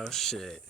Oh shit.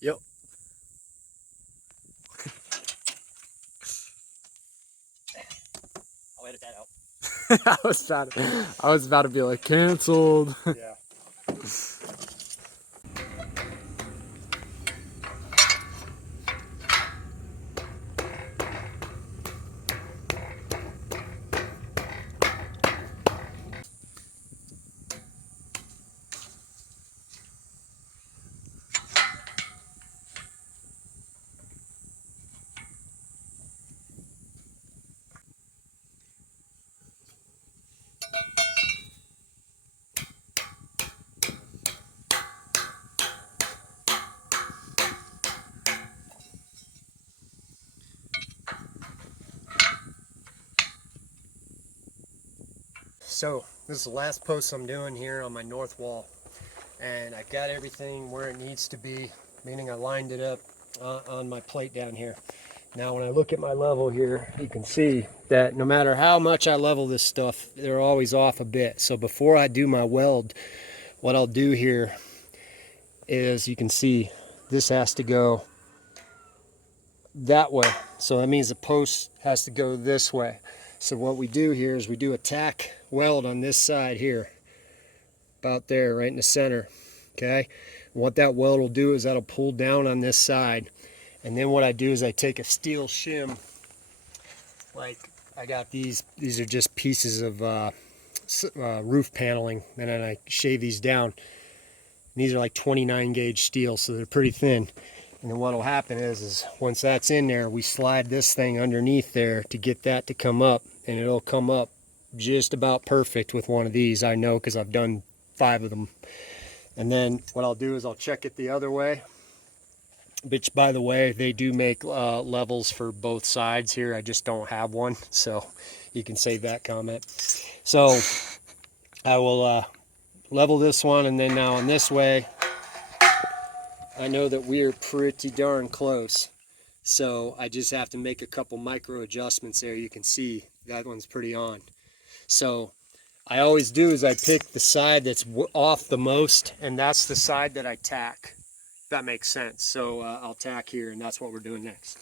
Yep. I'll edit that out. I was about to be like, canceled. Yeah. So this is the last post I'm doing here on my north wall, and I've got everything where it needs to be, meaning I lined it up on my plate down here. Now when I look at my level here, you can see that no matter how much I level this stuff, they're always off a bit. So before I do my weld, what I'll do here is, you can see this has to go that way. So that means the post has to go this way. So what we do here is we do a tack weld on this side here, about there, right in the center. Okay, and what that weld will do is that'll pull down on this side, and then what I do is I take a steel shim, like I got these are just pieces of roof paneling, and then I shave these down. And these are like 29 gauge steel, so they're pretty thin. And then what will happen is once that's in there, we slide this thing underneath there to get that to come up, and it'll come up just about perfect with one of these. I know, because I've done 5 of them. And then what I'll do is I'll check it the other way, which, by the way, they do make levels for both sides here. I just don't have one, so you can save that comment. So I will level this one, and then now on this way, I know that we are pretty darn close. So I just have to make a couple micro adjustments there. You can see that one's pretty on. So I always do is I pick the side that's off the most, and that's the side that I tack. If that makes sense. So I'll tack here, and that's what we're doing next.